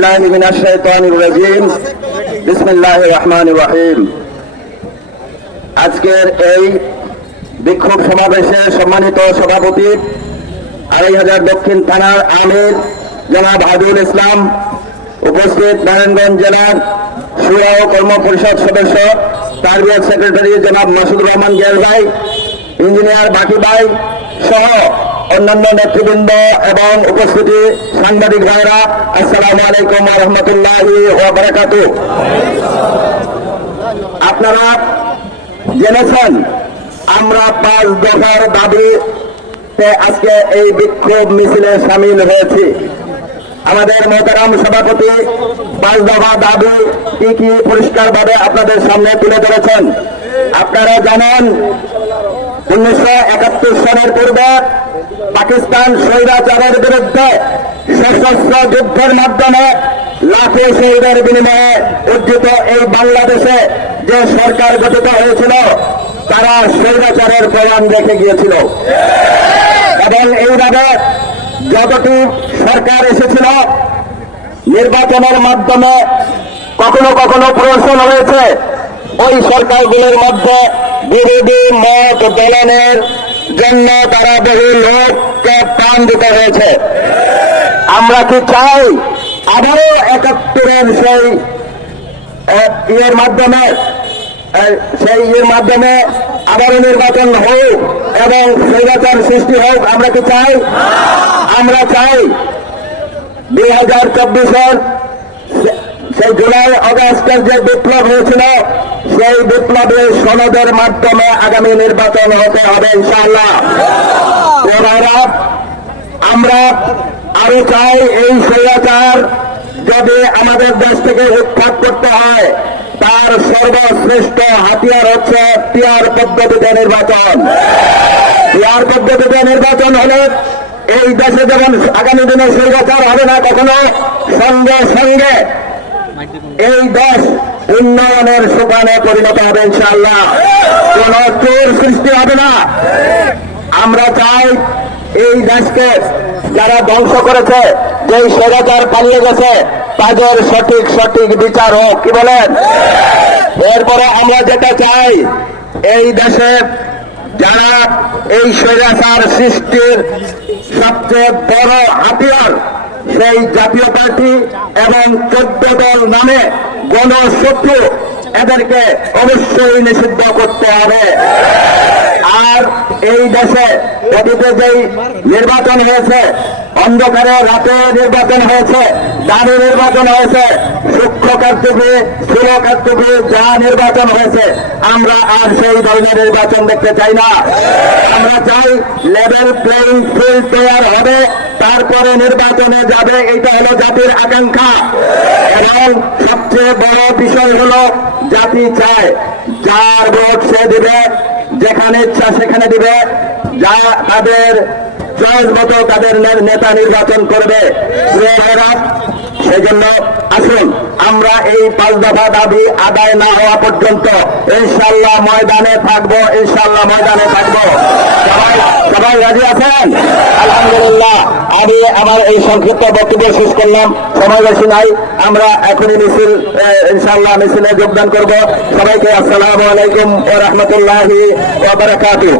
বিল্লাহি মিনাশ শাইতানির রাজিম। বিসমিল্লাহির রহমানির রহিম। আজকের এই বিক্ষোভ সমাবেশে সম্মানিত সভাপতি ২৮০০ দক্ষিণ থানার আমির জনাব আদিউল ইসলাম, উপস্থিত নারায়ণগঞ্জ জেলার শুরা ও কর্ম পরিষদ সদস্য টার্গেট সেক্রেটারি জনাব মাসুদুর রহমান গিয়ার ভাই, ইঞ্জিনিয়ার বাকি ভাই সহ অন্যান্য নেতৃবৃন্দ এবং উপস্থিতি সাংবাদিক ভাইরা, আসসালামু আলাইকুম ওয়া রাহমাতুল্লাহি ওয়া বারাকাতুহু। আপনারা জেনেছেন আমরা 5 দফার দাবিতে আজকে এই বিক্ষোভ মিছিলে সামিল হয়েছি। আমাদের মোহতারাম সভাপতি 5 দফা দাবি কি পরিষ্কারভাবে আপনাদের সামনে তুলে ধরেছেন। আপনারা জানেন 1971 সালের পূর্বে পাকিস্তান স্বৈরাচারের বিরুদ্ধে সশস্ত্র যুদ্ধের মাধ্যমে লাখো শহীদের বিনিময়ে অর্জিত এই বাংলাদেশে যে সরকার গঠিত হয়েছিল তারা স্বৈরাচারের প্রমাণ রেখে গিয়েছিল এবং এইভাবে যতটি সরকার এসেছিল নির্বাচনের মাধ্যমে কখনো কখনো প্রহসন হয়েছে। ওই সরকারগুলোর মধ্যে বিরোধী মত দলনের জন্য তারা বহু লোককে প্রাণ দিতে হয়েছে। আমরা কি চাই আবারও 71-এর সেই ইয়ের মাধ্যমে আবারও নির্বাচন হোক এবং স্বৈরাচার সৃষ্টি হোক? আমরা কি চাই? আমরা চাই 2024-এর সেই জুলাই আগস্টের যে বিপ্লব হয়েছিল সেই বিপ্লবের সনদের মাধ্যমে আগামী নির্বাচন হতে হবে ইনশাআল্লাহ। আমরা আরো চাই এই স্বৈরাচার যদি আমাদের দেশ থেকে উৎখাত করতে হয় তার সর্বশ্রেষ্ঠ হাতিয়ার হচ্ছে পিয়ার পদ্ধতিতে নির্বাচন। পিয়ার পদ্ধতিতে নির্বাচন হলে এই দেশে যেমন আগামী দিনে স্বৈরাচার হবে না কখনো, সঙ্গে সঙ্গে এই দেশ উন্নয়নের সোপানে পরিণত হবে ইনশাআল্লাহ। কোন চোর সৃষ্টি হবে না। আমরা চাই এই দেশকে যারা ধ্বংস করেছে, যেই স্বৈরাচার পালিয়ে গেছে তাদের সঠিক বিচার হোক। কি বলেন? এরপরে আমরা যেটা চাই এই দেশে যারা এই স্বৈরাচার সৃষ্টির সবচেয়ে বড় হাতিয়ার সেই জাতীয় পার্টি এবং 14 দল নামে গণশত্রু, এদেরকে অবশ্যই নিষিদ্ধ করতে হবে। আর এই দেশে অতীতে যেই নির্বাচন হয়েছে, অন্ধকারে রাতে নির্বাচন হয়েছে, দাঁড়ি নির্বাচন হয়েছে, সূক্ষ্ম কারচুপি স্থূল কারচুপি যা নির্বাচন হয়েছে, আমরা আর সেই ধরনের নির্বাচন দেখতে চাই না। আমরা চাই লেভেল প্লেইং ফিল্ড তৈরি হবে, তারপরে নির্বাচনে যাবে। এইটা হলো জাতির আকাঙ্ক্ষা। এবং সবচেয়ে বড় বিষয় হলো জাতি চায় যার ভোট সে দিবে, যেখানে ইচ্ছা সেখানে দিবে, যা তাদের চয়েস মতো তাদের নেতা নির্বাচন করবে। সেই জন্য আসুন আমরা এই 5 দফা দাবি আদায় না হওয়া পর্যন্ত ইনশাআল্লাহ ময়দানে থাকবো। সবাই রাজি আছেন? আলহামদুলিল্লাহ। আমি আমার এই সংক্ষিপ্ত বক্তব্য শেষ করলাম, সময় বেশি নাই। আমরা এখনই ইনশাআল্লাহ মিছিলে যোগদান করব। সবাইকে আসসালামু আলাইকুম ওয়া রাহমাতুল্লাহি ওয়া বারাকাতুহু।